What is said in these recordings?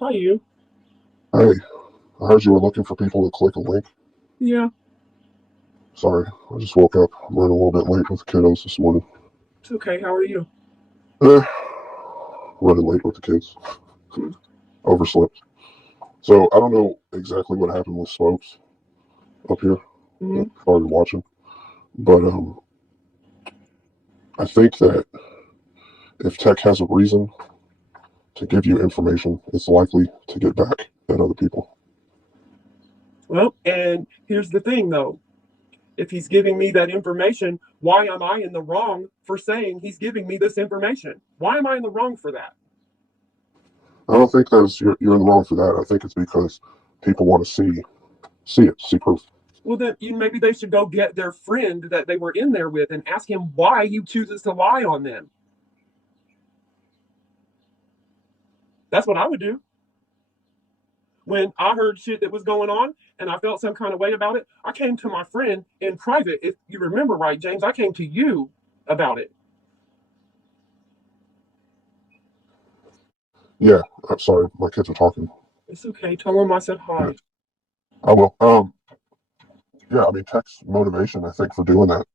Hi, you. Hey, I heard you were looking for people to click a link. Yeah, Sorry, I just woke up. I'm running a little bit late with the kiddos this morning. it's okay. How are you? Eh, running late with the kids. Hmm. Overslept. So I don't know exactly what happened with Smokes up here. I Hmm. started watching, but I think that if tech has a reason to give you information, it's likely to get back at other people. Well, and here's the thing, though. If he's giving me that information, why am I in the wrong for saying he's giving me this information? Why am I in the wrong for that? I don't think you're in the wrong for that. I think it's because people want to see proof. Well, then maybe they should go get their friend that they were in there with and ask him why he chooses to lie on them. That's what I would do. When I heard shit that was going on and I felt some kind of way about it, I came to my friend in private. If you remember right, James, I came to you about it. Yeah, I'm sorry, my kids are talking. It's okay. Tell him I said hi. I will. Yeah, I mean, Tech's motivation, I think, for doing that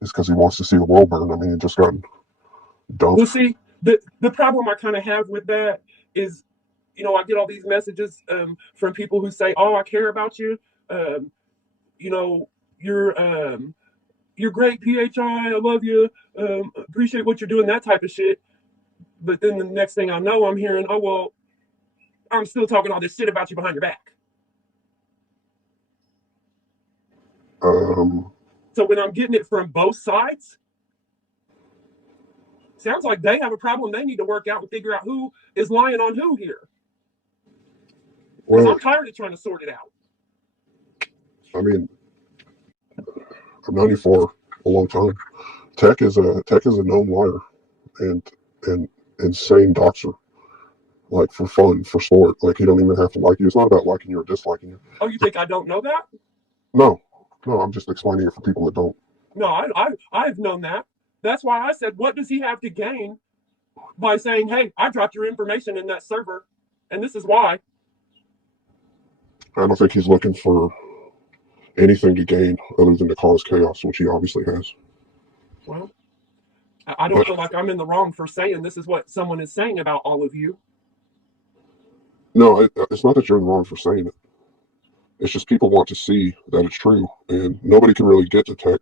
is because he wants to see the world burn. I mean, he just got Well, dumped. see, the problem I kind of have with that is, I get all these messages from people who say, "Oh, I care about you. Um, you know, you're you're great, PHI. I love you. Appreciate what you're doing." That type of shit. But then the next thing I know, I'm hearing, "Oh well, I'm still talking all this shit about you behind your back." Um, So when I'm getting it from both sides, sounds like they have a problem. They need to work out and figure out who is lying on who here. Because well, I'm tired of trying to sort it out. I mean, I've known you for a long time. Tech is a known liar and and insane doxer. Like for fun, for sport. Like you don't even have to like you. It's not about liking you or disliking you. Oh, you think I don't know that? No, no, I'm just explaining it for people that don't. No, I've known that. That's why I said, what does he have to gain by saying, "Hey, I dropped your information in that server, and this is why." I don't think he's looking for anything to gain other than to cause chaos, which he obviously has. Well, I don't But feel like I'm in the wrong for saying this is what someone is saying about all of you. no, it's not that you're in the wrong for saying it. It's just people want to see that it's true, and nobody can really get to Tech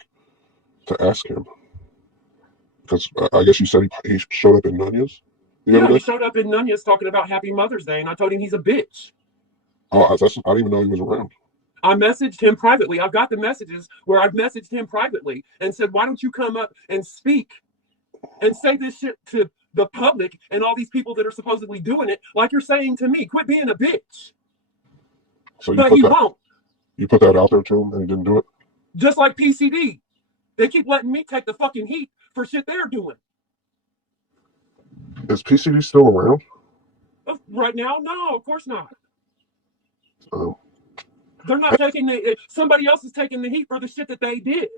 to ask him because I guess you said he showed up in Nunez the other Yeah, he day. showed up in Nunez talking about Happy Mother's Day, and I told him he's a bitch. I didn't even know he was around. I messaged him privately. I've got the messages where I've messaged him privately and said, "Why don't you come up and speak and say this shit to the public and all these people that are supposedly doing it, like you're saying to me? Quit being a bitch." So But he won't. you put that out there to him, and he didn't do it. Just like PCD. They keep letting me take the fucking heat for shit they're doing. Is PCD still around? Right now, no, of course not. Um, They're not taking somebody else is taking the heat for the shit that they did.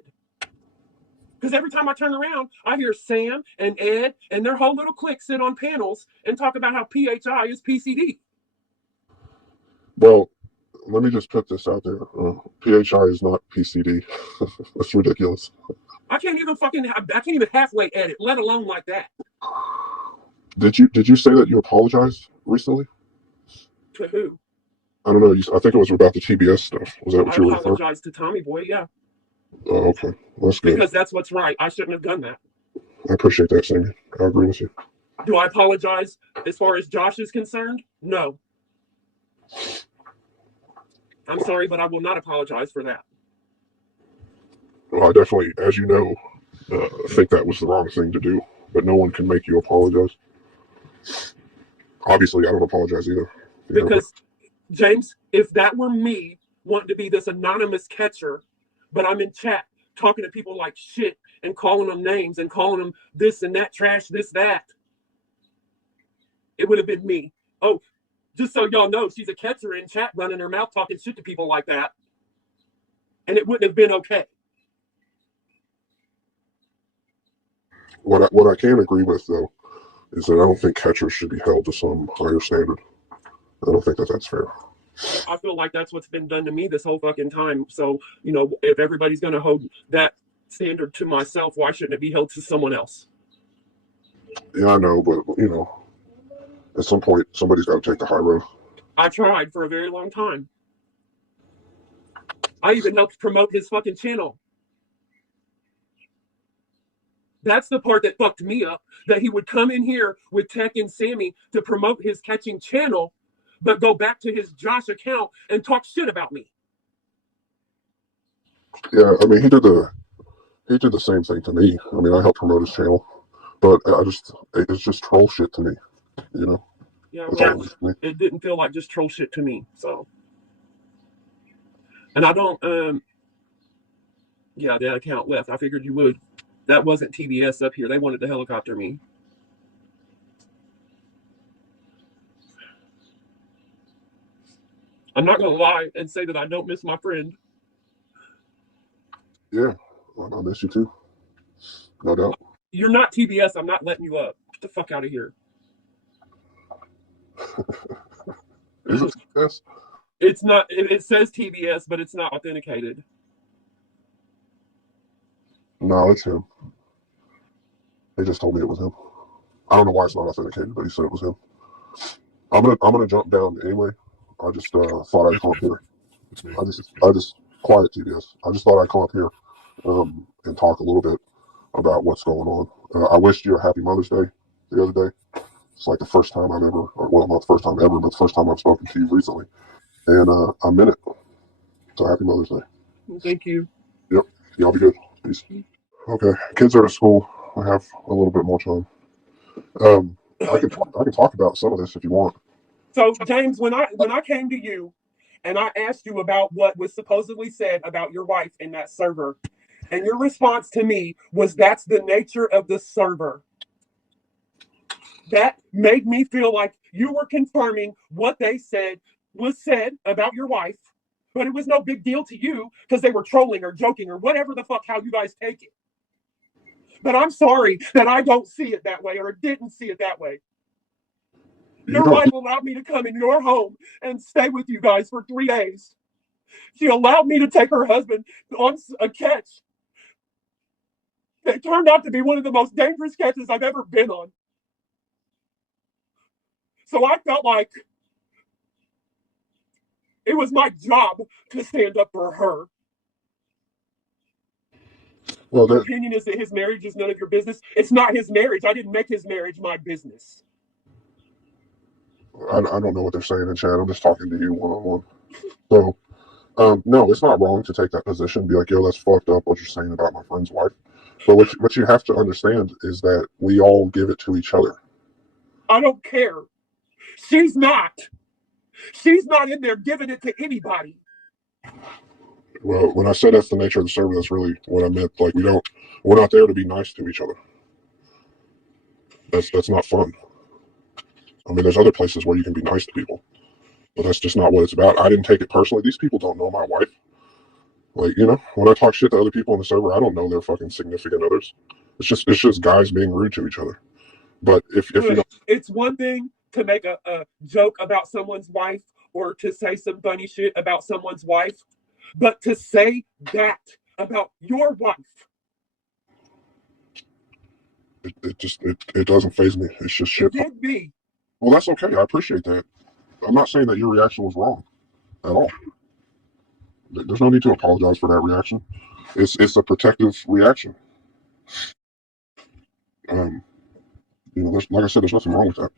Because every time I turn around, I hear Sam and Ed and their whole little clique sit on panels and talk about how PHI is PCD. well, let me just put this out there. PHI is not PCD. That's ridiculous. I can't even halfway edit, let alone like that. Did you say that you apologized recently? To who? I don't know. I think it was about the TBS stuff. Was that what I you were referring? apologize to Tommy Boy, yeah, Oh, okay. Well, that's good. because that's what's right. I shouldn't have done that. I appreciate that, Sammy. I agree with you. Do I apologize as far as Josh is concerned? No. I'm sorry, but I will not apologize for that. Well, I definitely, as you know, think that was the wrong thing to do. But no one can make you apologize. Obviously, I don't apologize either. You know, but Because, James, if that were me wanting to be this anonymous catcher, but I'm in chat talking to people like shit and calling them names and calling them this and that trash, this, that, it would have been me. Oh, just so y'all know, she's a catcher in chat running her mouth talking shit to people like that. And it wouldn't have been okay. what I can agree with though is that I don't think catchers should be held to some higher standard. I don't think that that's fair. I feel like that's what's been done to me this whole fucking time. So, if everybody's going to hold that standard to myself, why shouldn't it be held to someone else? Yeah, I know, but at some point, somebody's got to take the high road. I tried for a very long time. I even helped promote his fucking channel. That's the part that fucked me up. That he would come in here with Tech and Sammie to promote his catching channel, but go back to his Josh account and talk shit about me. Yeah, I mean, he did the same thing to me. I mean, I helped promote his channel, but it's just troll shit to me. You know, Yeah, that's all well, it is to me. it didn't feel like just troll shit to me. So, and I don't. Yeah, that account left. I figured you would. That wasn't TBS up here. They wanted to helicopter me. I'm not gonna lie and say that I don't miss my friend. Yeah, I miss you too, no doubt. You're not TBS. I'm not letting you up. Get the fuck out of here. Is it TBS? It's not. It says TBS, but it's not authenticated. No, it's him. He just told me it was him. I don't know why it's not authenticated, but he said it was him. I'm gonna jump down anyway. I just thought I'd come up here. I just quiet TBS. I just thought I'd come up here and talk a little bit about what's going on. I wished you a happy Mother's Day the other day. It's like the first time I've ever, or, well, not the first time ever, but the first time I've spoken to you recently, and I meant it. So happy Mother's Day. Thank you. Yep. Y'all be good. Peace. Okay. Kids are at school. I have a little bit more time. Um, I can talk about some of this if you want. So, James, when I came to you and I asked you about what was supposedly said about your wife in that server, and your response to me was that's the nature of the server. That made me feel like you were confirming what they said was said about your wife, but it was no big deal to you because they were trolling or joking or whatever the fuck how you guys take it. But I'm sorry that I don't see it that way or didn't see it that way. You Your don't. wife allowed me to come in your home and stay with you guys for 3 days. She allowed me to take her husband on a catch that turned out to be one of the most dangerous catches I've ever been on. So I felt like it was my job to stand up for her. Well, Your opinion is that his marriage is none of your business. It's not his marriage. I didn't make his marriage my business. I don't know what they're saying in chat. I'm just talking to you one on one. So, no, it's not wrong to take that position. Be like, yo, that's fucked up what you're saying about my friend's wife. But what you have to understand is that we all give it to each other. I don't care. She's not. She's not in there giving it to anybody. Well, when I said that's the nature of the server, that's really what I meant. Like we're not there to be nice to each other. That's not fun. I mean, there's other places where you can be nice to people, but that's just not what it's about. I didn't take it personally. These people don't know my wife. Like, when I talk shit to other people on the server, I don't know their fucking significant others. It's just guys being rude to each other. But if you don't, It's one thing to make a joke about someone's wife or to say some funny shit about someone's wife, but to say that about your wife. it doesn't faze me. It's just It shit. did me. Well, that's okay. I appreciate that. I'm not saying that your reaction was wrong at all. There's no need to apologize for that reaction. It's a protective reaction. Um, like I said, there's nothing wrong with that.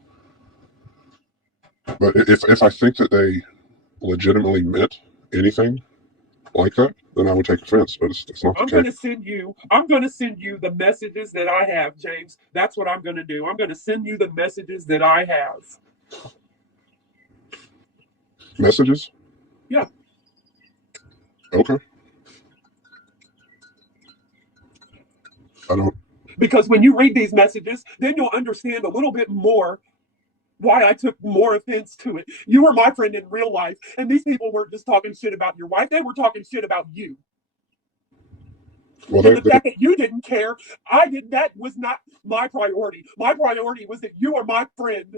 But if I think that they legitimately meant anything like that, then I would take offense. But it's not the I'm case. gonna send you. I'm gonna send you the messages that I have, James. That's what I'm gonna do. I'm gonna send you the messages that I have. Messages? Yeah. Okay. I don't. Because when you read these messages, then you'll understand a little bit more why I took more offense to it. You were my friend in real life, and these people weren't just talking shit about your wife, they were talking shit about you. Well, And the fact that you didn't care, I did that was not my priority. My priority was that you are my friend.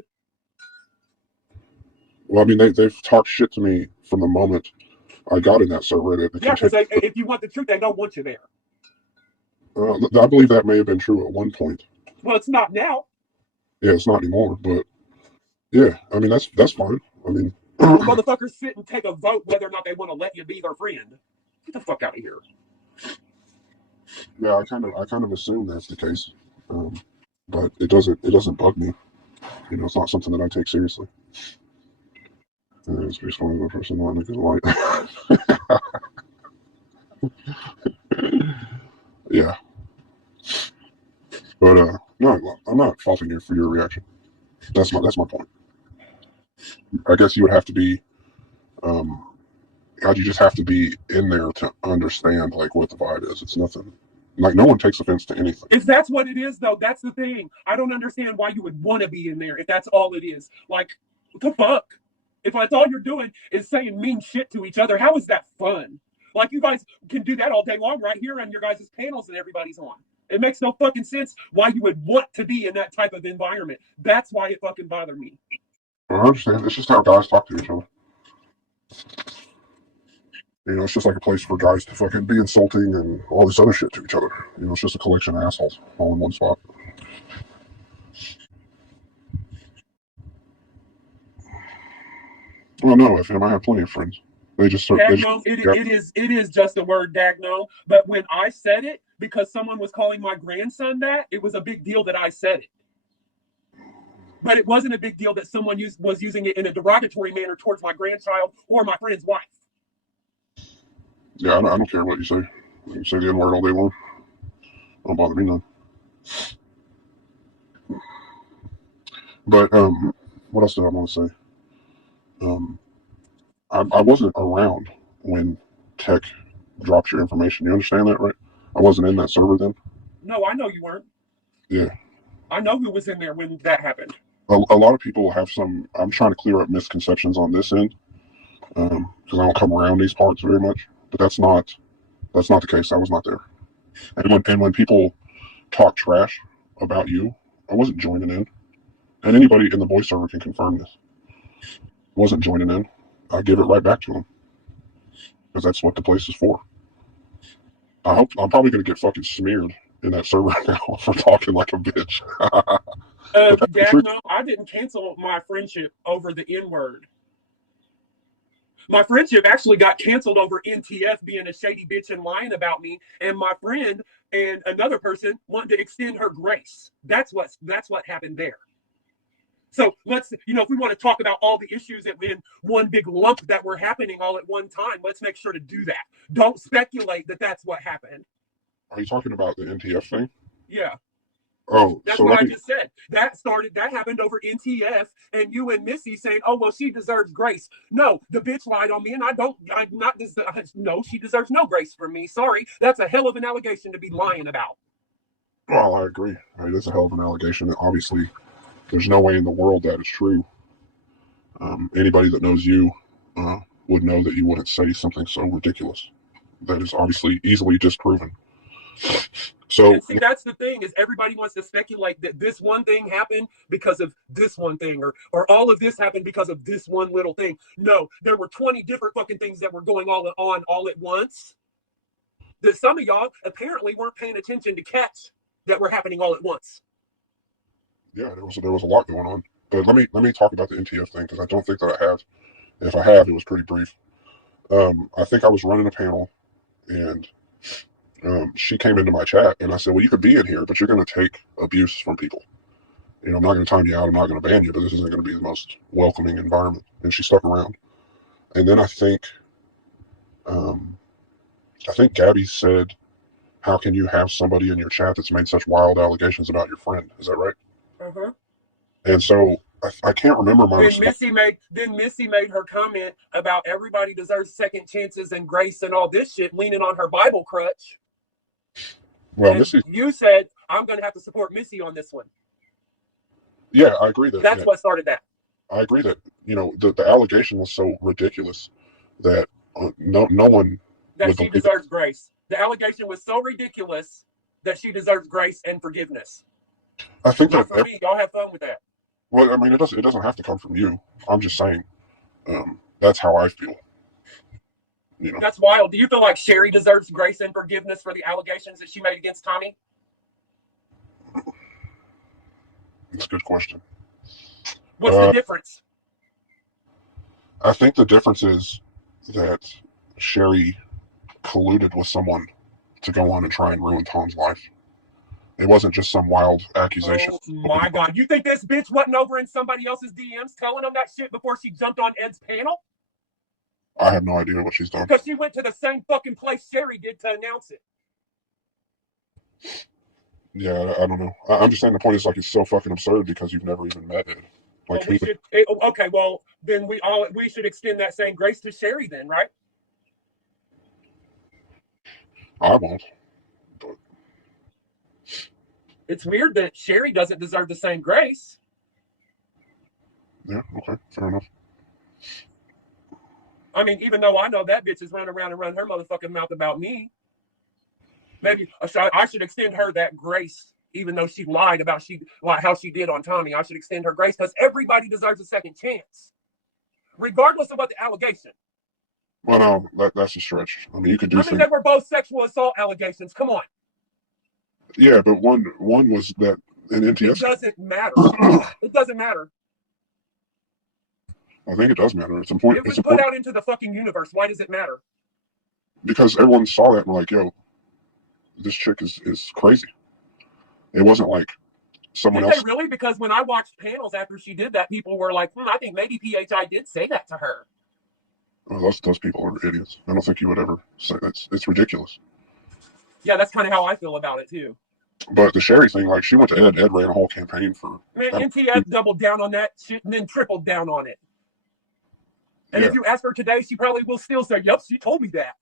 Well, I mean, they've talked shit to me from the moment I got in that server. They Yeah, because continue. if you want the truth, they don't want you there. I believe that may have been true at one point. Well, it's not now. Yeah, it's not anymore, but yeah, I mean that's fine. I mean, Well, motherfuckers sit and take a vote whether or not they want to let you be their friend. Get the fuck out of here. yeah, I kind of assume that's the case, um, but it doesn't bug me. You know, it's not something that I take seriously. It's based on the person not in a good light. Yeah, but no, I'm not faulting you for your reaction. That's my point. I guess you would have to be, um, God, you just have to be in there to understand like what the vibe is. It's nothing. Like no one takes offense to anything. If that's what it is, though, that's the thing. I don't understand why you would want to be in there if that's all it is. Like, what the fuck? If that's all you're doing is saying mean shit to each other, how is that fun? Like, you guys can do that all day long right here on your guys' panels that everybody's on. It makes no fucking sense why you would want to be in that type of environment. That's why it fucking bothered me. I understand. It's just how guys talk to each other. You know, it's just like a place for guys to fucking be insulting and all this other shit to each other. You know, it's just a collection of assholes all in one spot. Well, no, FM, I have plenty of friends. They just Dagnome, it, yeah. it is just the word dagnome. But when I said it, because someone was calling my grandson that, it was a big deal that I said it. But it wasn't a big deal that someone was using it in a derogatory manner towards my grandchild or my friend's wife. Yeah, I don't care what you say. You can say the N word all day long. Don't bother me none. But what else did I want to say? Um, I wasn't around when Tech dropped your information. You understand that, right? I wasn't in that server then. No, I know you weren't. Yeah. I know who was in there when that happened. A lot of people have some. I'm trying to clear up misconceptions on this end because I don't come around these parts very much. But that's not the case. I was not there. And when people talk trash about you, I wasn't joining in. And anybody in the voice server can confirm this. I wasn't joining in. I give it right back to them because that's what the place is for. I'm probably going to get fucking smeared in that server now for talking like a bitch. But that's the Dad, truth. no, I didn't cancel my friendship over the N word. My friendship actually got canceled over NTF being a shady bitch and lying about me, and my friend and another person wanted to extend her grace. That's what happened there. So let's, if we want to talk about all the issues that in one big lump that were happening all at one time, let's make sure to do that. Don't speculate that that's what happened. Are you talking about the NTF thing? Yeah. Oh, That's so what let I me. just said. That happened over NTF and you and Missy saying, oh, well, she deserves grace. No, the bitch lied on me and I'm not, no, she deserves no grace from me. Sorry. That's a hell of an allegation to be lying about. Well, I agree. I mean, that's a hell of an allegation. Obviously, there's no way in the world that is true. Anybody that knows you would know that you wouldn't say something so ridiculous. That is obviously easily disproven. So, And see, that's the thing is everybody wants to speculate that this one thing happened because of this one thing, or all of this happened because of this one little thing. No, there were 20 different fucking things that were going on all at once that some of y'all apparently weren't paying attention to catch that were happening all at once. yeah, there was a lot going on. But let me talk about the NTF thing because I don't think that I have. If I have, it was pretty brief. I think I was running a panel and she came into my chat and I said, well, you could be in here, but you're going to take abuse from people. You know, I'm not going to time you out. I'm not going to ban you, but this isn't going to be the most welcoming environment. And she stuck around. And then um, I think Gabby said, how can you have somebody in your chat that's made such wild allegations about your friend? Is that right? Uh-huh. And so I can't remember my Then response. Missy made her comment about everybody deserves second chances and grace and all this shit, leaning on her Bible crutch. Well, And Missy, you said, I'm going to have to support Missy on this one. yeah, I agree that, That's what started that. I agree that, the allegation was so ridiculous that no one That would she believe it. deserves grace. The allegation was so ridiculous that she deserves grace and forgiveness. I think Not that, from me. Y'all have fun with that. well, I mean, it doesn't have to come from you. I'm just saying, That's how I feel. That's wild. Do you feel like Sherry deserves grace and forgiveness for the allegations that she made against Tommy? It's a good question. What's the difference? I think the difference is that Sherry colluded with someone to go on and try and ruin Tom's life. It wasn't just some wild accusation. Oh my God. You think this bitch wasn't over in somebody else's DMs telling them that shit before she jumped on Ed's panel? I have no idea what she's done. Because she went to the same fucking place Sherry did to announce it. Yeah, I don't know. I'm just saying the point is like it's so fucking absurd because you've never even met Ed. Like, okay, well then we should extend that same grace to Sherry then, right? I won't. But it's weird that Sherry doesn't deserve the same grace. Yeah, okay, fair enough. I mean, even though I know that bitch is running around and running her motherfucking mouth about me, maybe I should extend her that grace, even though she lied about how she did on Tommy. I should extend her grace because everybody deserves a second chance, regardless of what the allegation. Well, no, that's a stretch. I mean, you could do. They were both sexual assault allegations. Come on. Yeah, but one was that an MTS. It doesn't matter. It doesn't matter. I think it does matter. It's important. It was put out into the fucking universe. Why does it matter? Because everyone saw that and were like, yo, this chick is crazy. It wasn't like someone else. Did they really? Because when I watched panels after she did that, people were like, I think maybe PHI did say that to her. Well, those people are idiots. I don't think you would ever say that. It's ridiculous. Yeah, that's kind of how I feel about it, too. But the Sherry thing, like, she went to Ed. Ed ran a whole campaign for... Man, NTF doubled down on that shit and then tripled down on it. And if you ask her today, she probably will still say, yep, she told me that.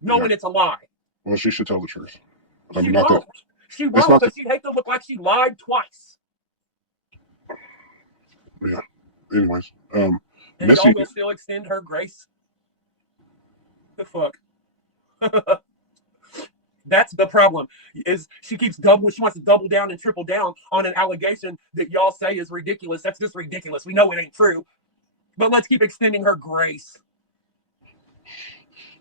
Knowing it's a lie. Well, she should tell the truth. She won't. She won't because she'd hate to look like she lied twice. Yeah. Anyways. And Missy... y'all will still extend her grace? The fuck? That's the problem. Is she keeps she wants to double down and triple down on an allegation that y'all say is ridiculous. That's just ridiculous. We know it ain't true. But let's keep extending her grace.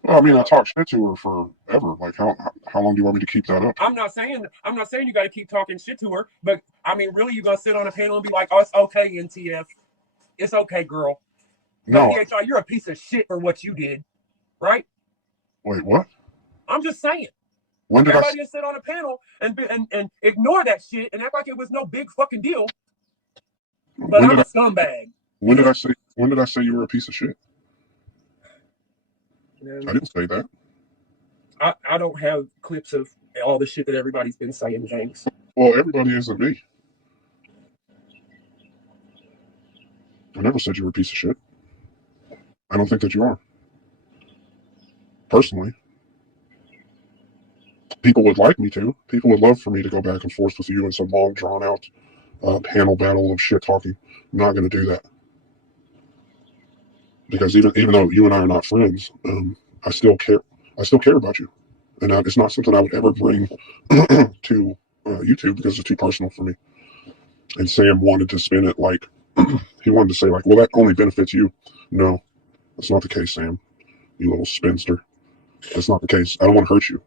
Well, I mean, I talked shit to her forever. Like, how long do you want me to keep that up? I'm not saying you got to keep talking shit to her, but I mean, really, you gonna sit on a panel and be like, "Oh, it's okay, NTF, it's okay, girl." No, PHI, you're a piece of shit for what you did, right? Wait, what? I'm just saying. When did everybody sit on a panel and ignore that shit and act like it was no big fucking deal? But I'm a scumbag. When did I say you were a piece of shit? I didn't say that. I don't have clips of all the shit that everybody's been saying, James. Well, everybody isn't me. I never said you were a piece of shit. I don't think that you are. Personally. People would like me to. People would love for me to go back and forth with you in some long, drawn-out panel battle of shit talking. I'm not going to do that. Because even though you and I are not friends, I still care. I still care about you, and it's not something I would ever bring to YouTube because it's too personal for me. And Sam wanted to spin it like he wanted to say like, well, that only benefits you. No, that's not the case, Sam. You little spinster. That's not the case. I don't want to hurt you.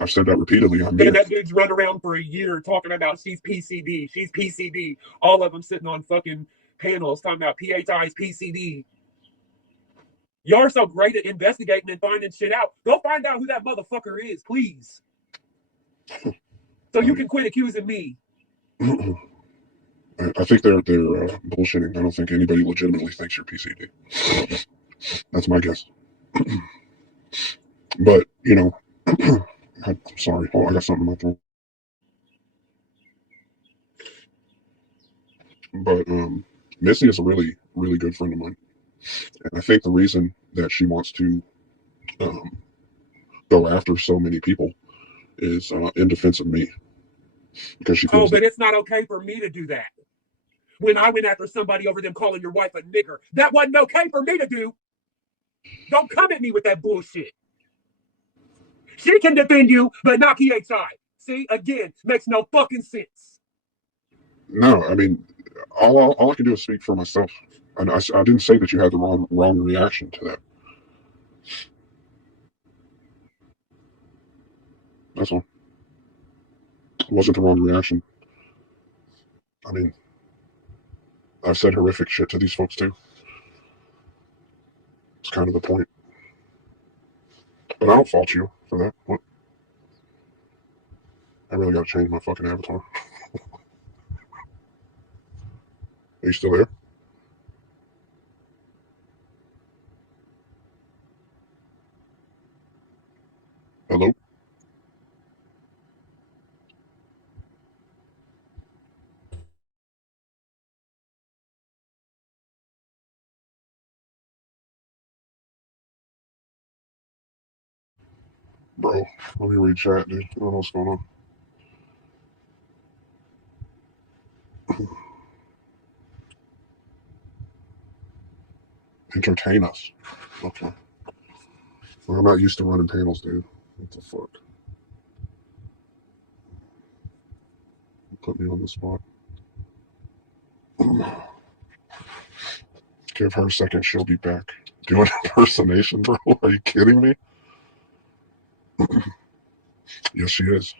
I've said that repeatedly. And that dude's run around for a year talking about she's PCD. She's PCD. All of them sitting on fucking panels talking about PHI's PCD. Y'all are so great at investigating and finding shit out. Go find out who that motherfucker is, please. So you can quit accusing me. I think they're bullshitting. I don't think anybody legitimately thinks you're PCD. That's my guess. But, you know, I'm sorry. Oh, I got something in my throat. But Missy is a really, really good friend of mine. And I think the reason that she wants to go after so many people is in defense of me. Because she feels but it's not okay for me to do that. When I went after somebody over them calling your wife a nigger, that wasn't okay for me to do. Don't come at me with that bullshit. She can defend you, but not PHI. See, again, makes no fucking sense. No, I mean, all I can do is speak for myself. And I didn't say that you had the wrong reaction to that. That's all. It wasn't the wrong reaction. I mean, I've said horrific shit to these folks too. It's kind of the point. But I don't fault you for that. What? I really got to change my fucking avatar. Are you still there? Hello? Bro, let me read chat, dude. I don't know what's going on. Entertain us. Okay. Well, I'm not used to running panels, dude. What the fuck? Put me on the spot. Give her a second, she'll be back. Do an impersonation, bro? Are you kidding me? Yes, she is.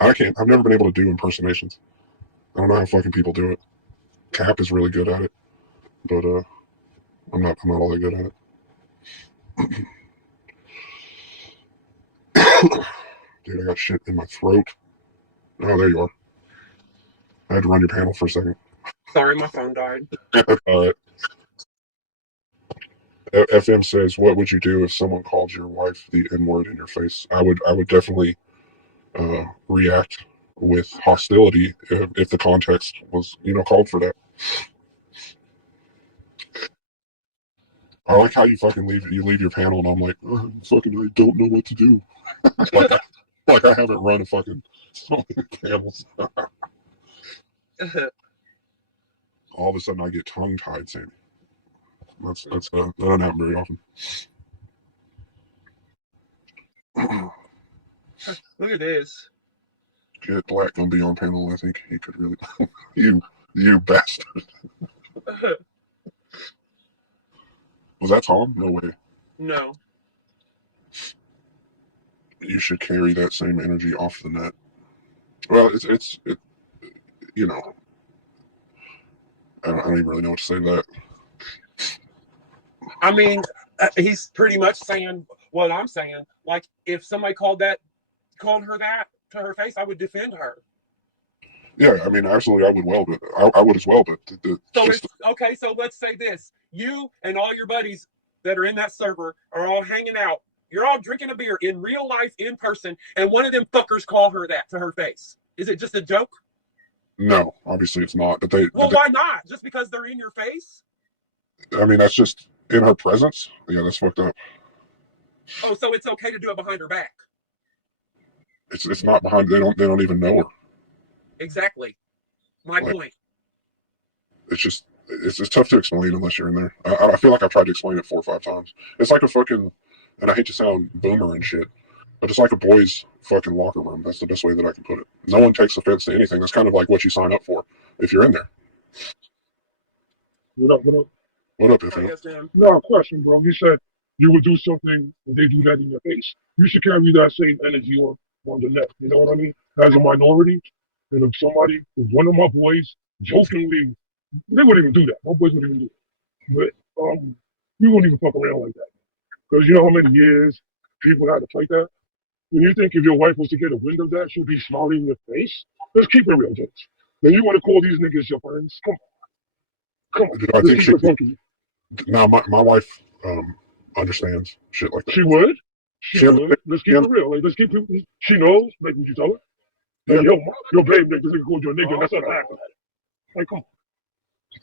I can't. I've never been able to do impersonations. I don't know how fucking people do it. Cap is really good at it, but I'm not all that good at it. Dude, I got shit in my throat. Oh, there you are. I had to run your panel for a second. Sorry, my phone died. All right. FM says, "What would you do if someone called your wife the N-word in your face?" I would definitely react with hostility if the context was, called for that. I like how you fucking leave your panel, and I'm like, fucking, I don't know what to do. like I haven't run a fucking so many panels. All of a sudden, I get tongue tied, Sammy. That doesn't happen very often. Look at this. Get Black gonna be on panel. I think he could really. you bastard. Was that Tom? No way. No. You should carry that same energy off the net. Well, it you know, I don't even really know what to say to that. I mean, he's pretty much saying what I'm saying. Like, if somebody called her that to her face, I would defend her. Yeah, I mean, absolutely, I would but I would as well. But okay. So let's say this: you and all your buddies that are in that server are all hanging out. You're all drinking a beer in real life, in person, and one of them fuckers call her that to her face. Is it just a joke? No, obviously it's not. Why not? Just because they're in your face? I mean, that's just in her presence. Yeah, that's fucked up. Oh, so it's okay to do it behind her back? It's not behind. They don't even know her. Exactly. My point. It's just it's tough to explain unless you're in there. I feel like I've tried to explain it 4 or 5 times. It's like a fucking, and I hate to sound boomer and shit, but it's like a boys' fucking locker room. That's the best way that I can put it. No one takes offense to anything. That's kind of like what you sign up for if you're in there. What up, what up? What up, Ify? Yes, ma'am. No, question, bro. You said you would do something and they do that in your face. You should carry that same energy on the left. You know what I mean? As a minority, and if one of my boys jokingly, they wouldn't even do that. My boys wouldn't even do it. But we wouldn't even fuck around like that. Because you know how many years people had to fight that? And you think if your wife was to get a wind of that, she'd be smiling in your face? Let's keep it real, James. Then you want to call these niggas your friends? Come on. I Let's think keep it funky. now my wife understands shit like that. She would. She would. Let's keep it real. Like, let's keep it. She knows. Like, what you tell her? Like, yo, babe, this nigga called you a nigga. That's not happening. Like, come on.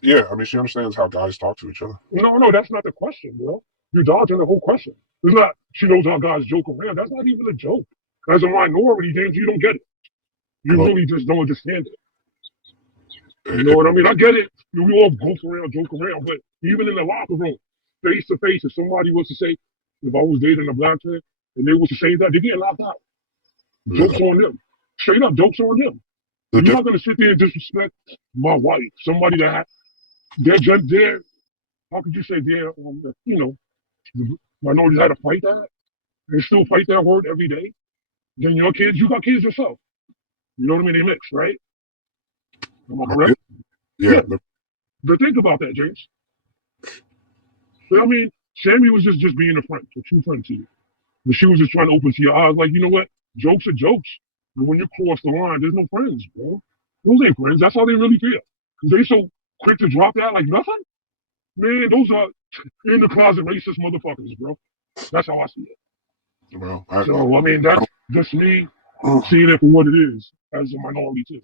Yeah, I mean, she understands how guys talk to each other. No, that's not the question, bro. You're dodging the whole question. It's not, she knows how guys joke around. That's not even a joke. As a minority, James, you don't get it. You really just don't understand it. You know what I mean? I get it. We all goof around, joke around, but even in the locker room, face to face, if somebody was to say, if I was dating a black man and they was to say that, they get locked out. Jokes on them. Straight up, jokes on them. The You're diff- not gonna sit there and disrespect my wife, somebody that they're just there. How could you say they're, the minorities had to fight that and still fight that word every day? Then your kids, you got kids yourself. You know what I mean? They mix, right? Am I my correct? kid, yeah, Yeah. But think about that, James. But I mean, Sammy was just being a friend, a true friend to you. But she was just trying to open to your eyes, like, you know what? Jokes are jokes. But when you cross the line, there's no friends, bro. Those ain't friends. That's how they really feel. They so quick to drop that like nothing. Man, those are in the closet racist motherfuckers, bro. That's how I see it. well, So I mean, I that's just me don't, seeing it for what it is as a minority too.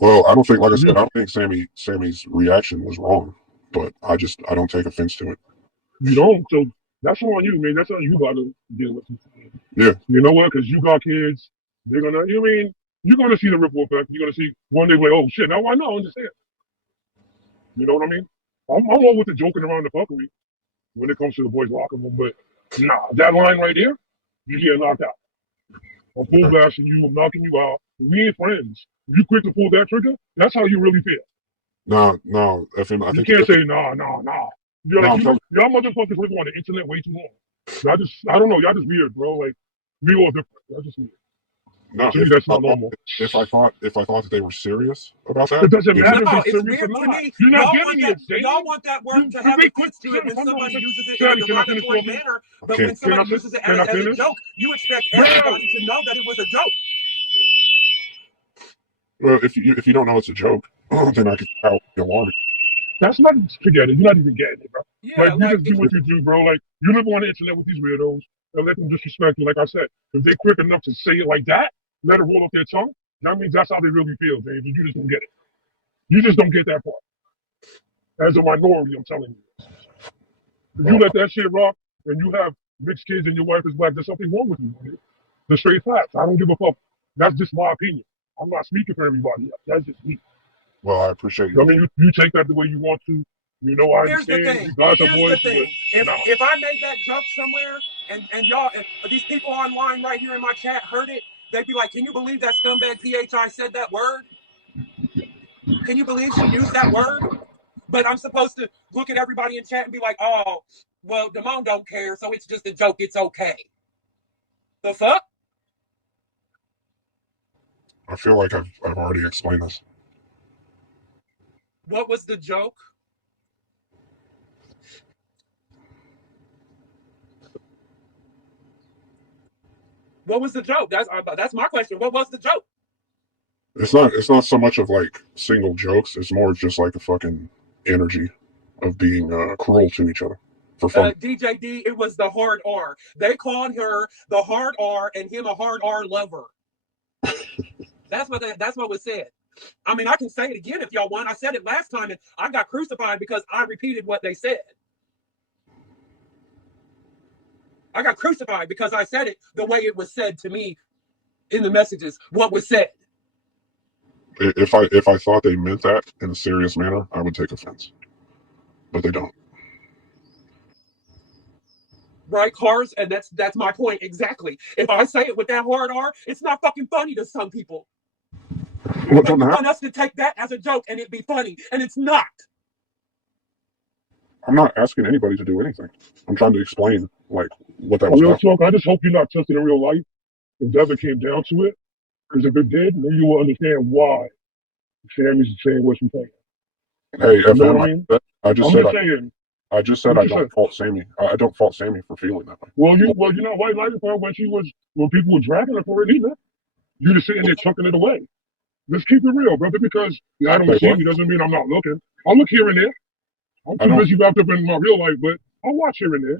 well, I don't think, like I said, You I don't think Sammy's reaction was wrong, but I don't take offense to it. you don't. So that's on you, man. That's how you got to deal with it. Yeah, You know what? Because you got kids. They're gonna. You mean you're gonna see the ripple effect. You're gonna see one day like, oh shit. Now I know. Understand. You know what I mean? I'm all with the joking around the fuckery when it comes to the boys' locker room, but nah, that line right there, you get knocked out. I'm full okay. blasting you. I'm knocking you out. We ain't friends. If you quick to pull that trigger, that's how you really feel. No, FM, I You think the can't difference. say nah. You're No, like I'm telling y'all motherfuckers live on the internet way too long. I don't know. Y'all just weird, bro. Like we all different. Y'all just weird. you, no, To me, that's not normal. if I thought that they were serious about It that, doesn't then matter if No, they're it's serious or weird to not. me. You're not Y'all want getting that. it, Y'all Dave. want that word You, to if have they offense to it Sammy, when hold on, somebody uses it in a Sammy, can I finish derogatory talking? manner. I But when can't. Can I somebody finish? uses it Can I as a finish? joke, you expect Bro, everybody to know that it was a joke. Well, if you don't know it's a joke, then I can see how you alarming. that's not forget it. You're not even getting it, bro. Like Yeah, you like just do it's what you do, bro. Like you live on the internet with these weirdos and let them disrespect you. Like I said, if they quick enough to say it like that, let it roll off their tongue. That means that's how they really feel, Dave. You just don't get it. You just don't get that part. As a minority, I'm telling you. If you Well, let that shit rock and you have mixed kids and your wife is black, there's something wrong with you, man. The straight facts. I don't give a fuck. That's just my opinion. I'm not speaking for everybody else. That's just me. well, I appreciate I your mean, opinion. you take that the way you want to. You know, I here's the understand. You thing. guys are Here's the boys, but thing. If no. if I made that joke somewhere and y'all and these people online right here in my chat heard it, they'd be like, "Can you believe that scumbag PHI said that word? Can you believe she used that word?" But I'm supposed to look at everybody in chat and be like, "Oh, well, Damone don't care, so it's just a joke. It's okay." The fuck? I feel like I've already explained this. What was the joke? What was the joke? That's my question. What was the joke? It's not so much of like single jokes. It's more of just like the fucking energy of being cruel to each other for fun. DJD, it was the hard R. They called her the hard R and him a hard R lover. That's what was said. I mean, I can say it again if y'all want. I said it last time and I got crucified because I repeated what they said. I got crucified because I said it the way it was said to me in the messages, what was said. If I thought they meant that in a serious manner, I would take offense, but they don't. Right, cars, and that's my point exactly. If I say it with that hard R, it's not fucking funny to some people. Well, But don't you have. want us to take that as a joke and it be funny, and it's not. I'm not asking anybody to do anything. I'm trying to explain like what that A was real about. talk, I just hope you're not tested in real life if that ever came down to it. Because if it did, then you will understand why Sammy's saying what she's saying. Hey, You know what FM, I mean? I just I'm said just saying, I just said what I you don't said. fault Sammy. I don't fault Sammy for feeling that way. Well, you know, white lighting for her when people were dragging her for it either. You just sitting there chucking it away. Let's keep it real, brother, because I don't Say see what? you doesn't mean I'm not looking. I look here and there. I'm I too don't. busy wrapped up in my real life, but I watch here and there.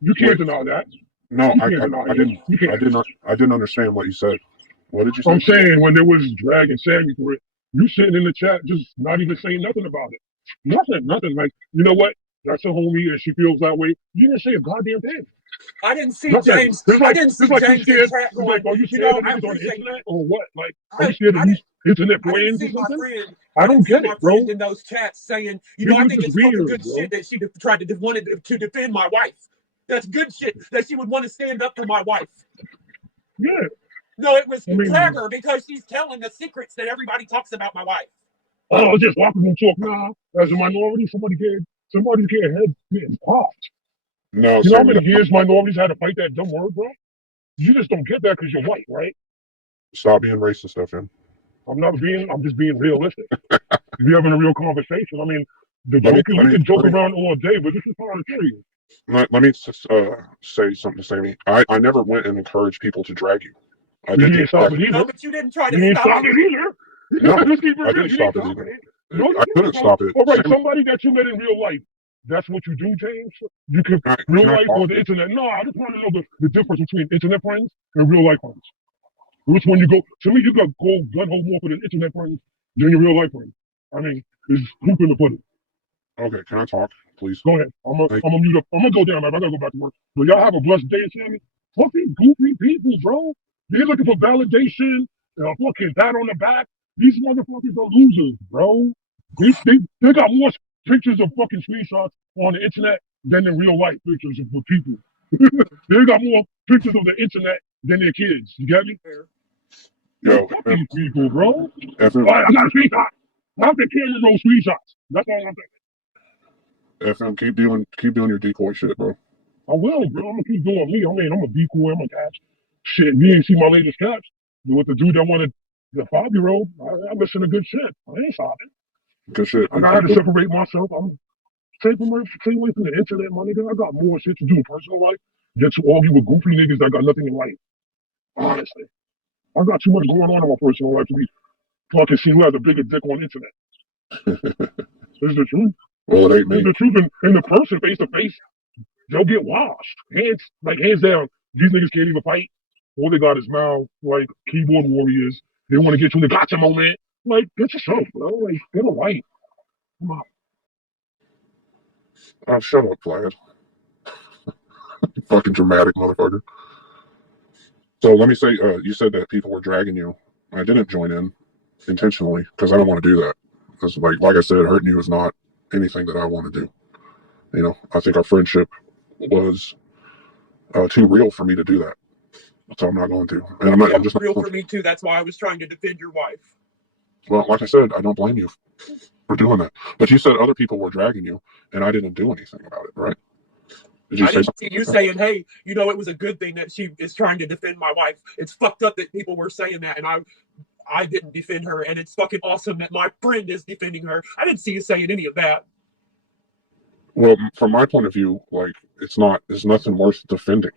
You can't Wait, deny that. no, You can't deny I it. didn't. You can't. I didn't understand what you said. What did you say? I'm saying when there was dragging Sammy for it, you sitting in the chat just not even saying nothing about it. Nothing. Like, you know what? That's a homie and she feels that way. You didn't say a goddamn thing. I didn't see Nothing. James. I didn't see It's like you James in scared. chat It's like, going, are you you scared know, of I niggas on the appreciate internet or what? Like, are you I scared of I didn't these internet I didn't friends or see my something? friend. I I didn't don't see get my it, friend bro. in those chats saying, you know, I Niggas think is it's fucking weird, good bro. shit that she tried to wanted to defend my wife. That's good shit that she would want to stand up for my wife. Yeah. No, it was I mean, Cracker because she's telling the secrets that everybody talks about my wife. oh, just walking and talk now. As a minority, somebody's getting head getting popped. No, You know how Sammy, many years minorities had to fight that dumb word, bro? You just don't get that because you're white, right? stop being racist, FM. I'm just being realistic. We're having a real conversation. I mean, Let me we let me can joke let me around all day, but this is part of serious. let me say something to Sammy. I never went and encouraged people to drag you. I You did the didn't stop exact. it No, either. but you didn't try to You didn't stop stop it. it either. No, Let's keep it I real. didn't You didn't stop it stop either. it. No, you I didn't. couldn't stop it. All right, Sammy, somebody that you met in real life. That's what you do, James. You could real can I life talk? or the internet. No, I just want to know the difference between internet friends and real life friends. Which one you go? To me, you got go gun hole more for the internet friends than your real life friends. I mean, it's poop in the pudding. Okay, can I talk, please? Go ahead. Like, I'm gonna mute up. I'm gonna go down, man. I gotta go back to work. But y'all have a blessed day, Sammy. Fucking goofy people, bro. They're looking for validation, fucking pat on the back. These motherfuckers are losers, bro. They got more pictures of fucking screenshots on the internet than in real life pictures of people. They got more pictures of the internet than their kids. You get me? yo, Fuck these people, bro. All FM, right, I got a screenshot. How the camera roll screenshots? That's all I'm saying. FM, keep doing your decoy shit, bro. I will, bro. I'm gonna keep doing me. I mean, I'm a decoy. I'm a catch. Shit, you ain't see my latest catch with the dude that wanted the 5-year-old. I'm missing a good shit. I ain't stopping. Good shit. I gotta separate myself. I'm stay away from the internet, my nigga. I got more shit to do in personal life than to argue with goofy niggas that got nothing in life. Honestly, I got too much going on in my personal life to be fucking see who has a bigger dick on the internet. It's the truth. Well, it ain't It's me. the truth. And the person face to face, they'll get washed. Hands down. These niggas can't even fight. All they got is mouth, like keyboard warriors. They want to get you in the gotcha moment. Like, get yourself, bro. Like, get a life. Come on. Oh, shut up, Vlad. Fucking dramatic motherfucker. So let me say, you said that people were dragging you. I didn't join in intentionally because I don't want to do that. Because, like I said, hurting you is not anything that I want to do. You know, I think our friendship was too real for me to do that. So I'm not going to. And Yeah, I'm just not real going for to. me too. That's why I was trying to defend your wife. Well, like I said, I don't blame you for doing that. But you said other people were dragging you, and I didn't do anything about it, right? Did you I say didn't something see you like that? saying, "Hey, you know, it was a good thing that she is trying to defend my wife." It's fucked up that people were saying that, and I didn't defend her, and it's fucking awesome that my friend is defending her. I didn't see you saying any of that. Well, from my point of view, like it's nothing worth defending.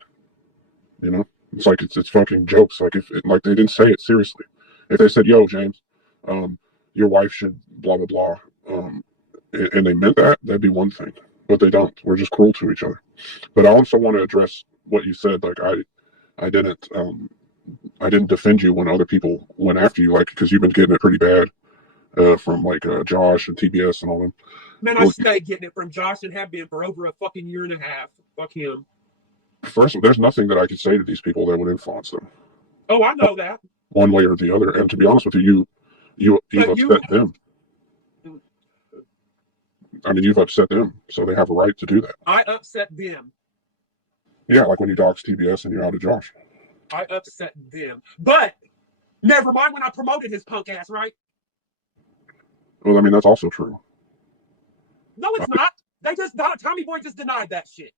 You know, it's like it's fucking jokes. Like if like they didn't say it seriously. If they said, "Yo, James, um, your wife should blah blah blah," and they meant that, that'd be one thing. But they don't. We're just cruel to each other. But I also want to address what you said. Like I didn't I didn't defend you when other people went after you, like because you've been getting it pretty bad from like Josh and TBS and all them. Man, I Well, stay getting it from Josh and have been for over a fucking year and a half. Fuck him. first, there's nothing that I could say to these people that would influence them Oh, I know that. one way or the other. And to be honest with you, you've But you, upset them. I mean, you've upset them, so they have a right to do that. I upset them. Yeah, like when you dox TBS and you're out of Josh. I upset them. But never mind when I promoted his punk ass, right? Well, I mean, that's also true. No, Uh, it's not. They just Tommy Boy just denied that shit.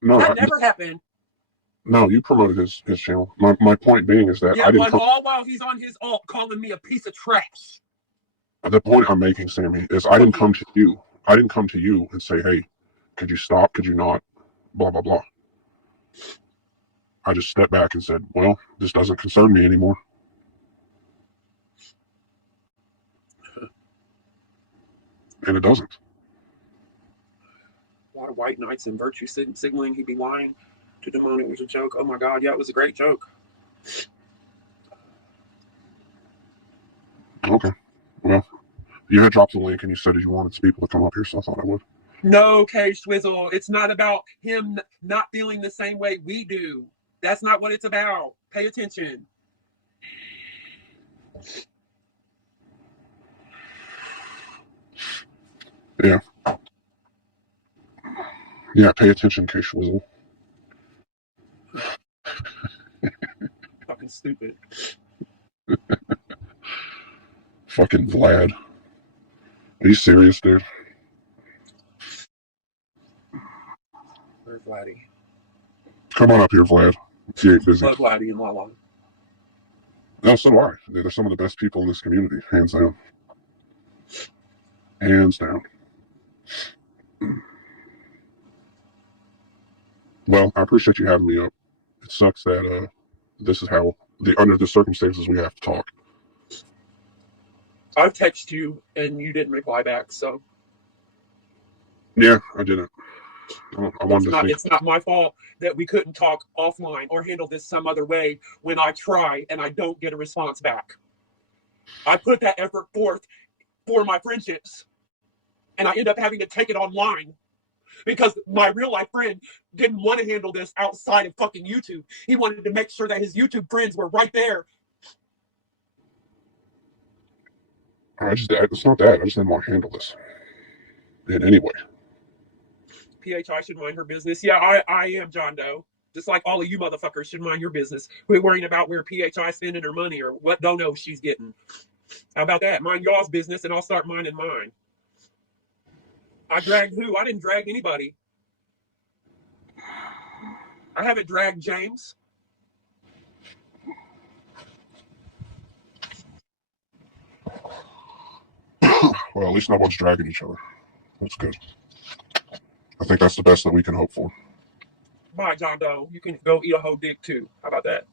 no, That never happened. no, you promoted his channel. My point being is that Yeah, I didn't. but all while he's on his alt calling me a piece of trash. The point I'm making, Sammy, is I didn't come to you. I didn't come to you and say, "Hey, could you stop? Could you not?" Blah blah blah. I just stepped back and said, "Well, this doesn't concern me anymore," and it doesn't. A lot of white knights and virtue signaling. He'd be lying to Damone. It was a joke. Oh my god, yeah, it was a great joke. Okay. Well, you had dropped the link and you said you wanted people to come up here, so I thought I would. No, K Swizzle. It's not about him not feeling the same way we do. That's not what it's about. Pay attention. Yeah. Yeah, pay attention, K Schwizzle. stupid. Fucking Vlad. Are you serious, dude? Where's Vladdy? Come on up here, Vlad. If you ain't busy. Love Vladdy and Lala. No, so do I. They're some of the best people in this community, hands down. Hands down. Well, I appreciate you having me up. It sucks that this is how under the circumstances we have to talk. I've texted you and you didn't reply back, so Yeah, I didn't. I wanted to think. it's not my fault that we couldn't talk offline or handle this some other way when I try and I don't get a response back. I put that effort forth for my friendships, and I end up having to take it online because my real life friend didn't want to handle this outside of fucking YouTube. He wanted to make sure that his YouTube friends were right there. It's not that. I just didn't want to handle this in any way. PHI should mind her business. Yeah, I am John Doe. Just like all of you motherfuckers should mind your business. Quit worrying about where PHI spending her money or what dono she's getting. How about that? Mind y'all's business and I'll start minding mine. I dragged who? I didn't drag anybody. I haven't dragged James. Well, at least no one's dragging each other. That's good. I think that's the best that we can hope for. Bye, John Doe. You can go eat a whole dick too. How about that?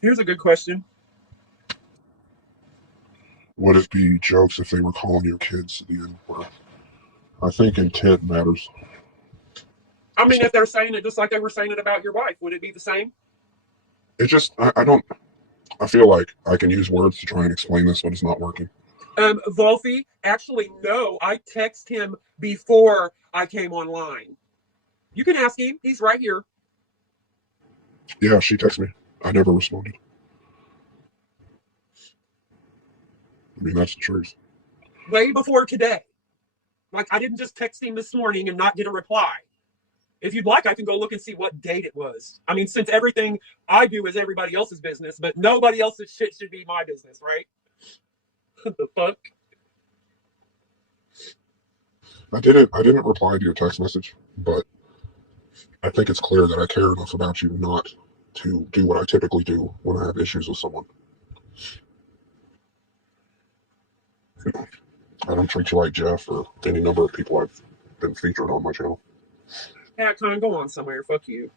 Here's a good question. Would it be jokes if they were calling your kids the N-word? I think intent matters. I mean, if they're saying it just like they were saying it about your wife, would it be the same? It just, I feel like I can use words to try and explain this, but it's not working. Wolfie, actually, no. I text him before I came online. You can ask him. He's right here. Yeah, she texted me. I never responded. I mean, that's the truth. Way before today. Like, I didn't just text him this morning and not get a reply. If you'd like, I can go look and see what date it was. I mean, since everything I do is everybody else's business, but nobody else's shit should be my business, right? What the fuck? I didn't reply to your text message, but I think it's clear that I care enough about you not to do what I typically do when I have issues with someone. I don't treat you like Jeff or any number of people I've been featured on my channel. Pat Con, go on somewhere. Fuck you.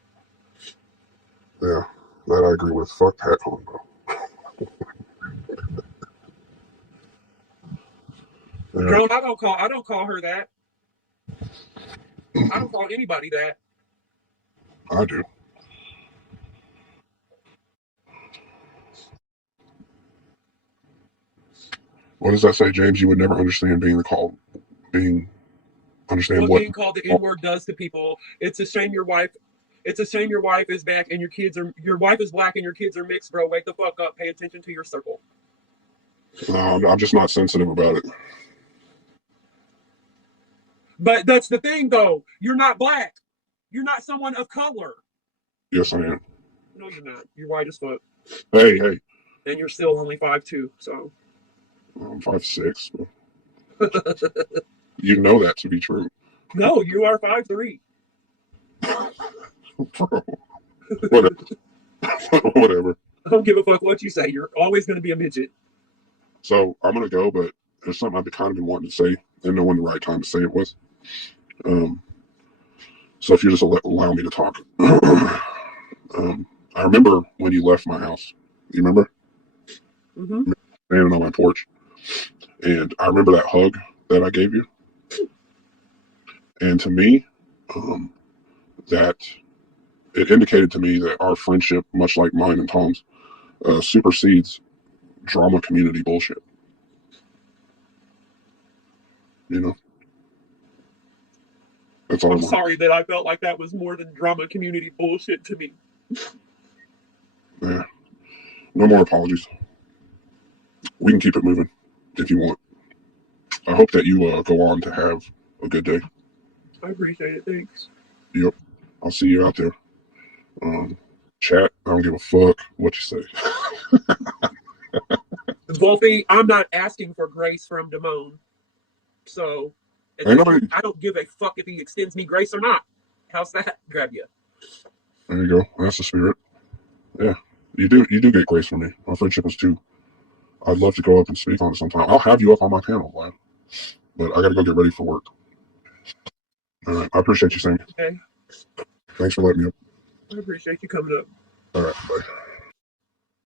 Yeah, that I agree with. Fuck Pat Con, bro. Yeah. Drone, I don't call her that. I don't call anybody that. I do. What does that say, James? You would never understand being called. What being called the N-word does to people. It's a shame your wife is back and your wife is black and your kids are mixed, bro. Wake the fuck up. Pay attention to your circle. I'm just not sensitive about it. But that's the thing, though. You're not black. You're not someone of color. Yes, I am. No, you're not. You're white as fuck. Hey. And you're still only 5'2", so. I'm 5'6". You know that to be true. No, you are 5'3". Bro. Whatever. Whatever. I don't give a fuck what you say. You're always going to be a midget. So I'm going to go, but there's something I've kind of been wanting to say and know when the right time to say it was. So if you just allow me to talk. I remember when you left my house. You remember? Mm-hmm. Standing on my porch. And I remember that hug that I gave you. And to me, that it indicated to me that our friendship, much like mine and Tom's, supersedes drama community bullshit. You know? That's all. I'm sorry that I felt like that was more than drama community bullshit to me. Yeah. No more apologies. We can keep it moving if you want. I hope that you go on to have a good day. I appreciate it. Thanks. Yep. I'll see you out there. Chat, I don't give a fuck what you say. Wolfie, I'm not asking for grace from Damone. So at Ain't this point, nobody. I don't give a fuck if he extends me grace or not. How's that grab you? There you go. That's the spirit. Yeah. You do get grace from me. Our friendship is too. I'd love to go up and speak on it sometime. I'll have you up on my panel, Vlad. But I gotta go get ready for work. All right. I appreciate you, Sammy. Okay. Thanks for letting me up. I appreciate you coming up. All right. Bye.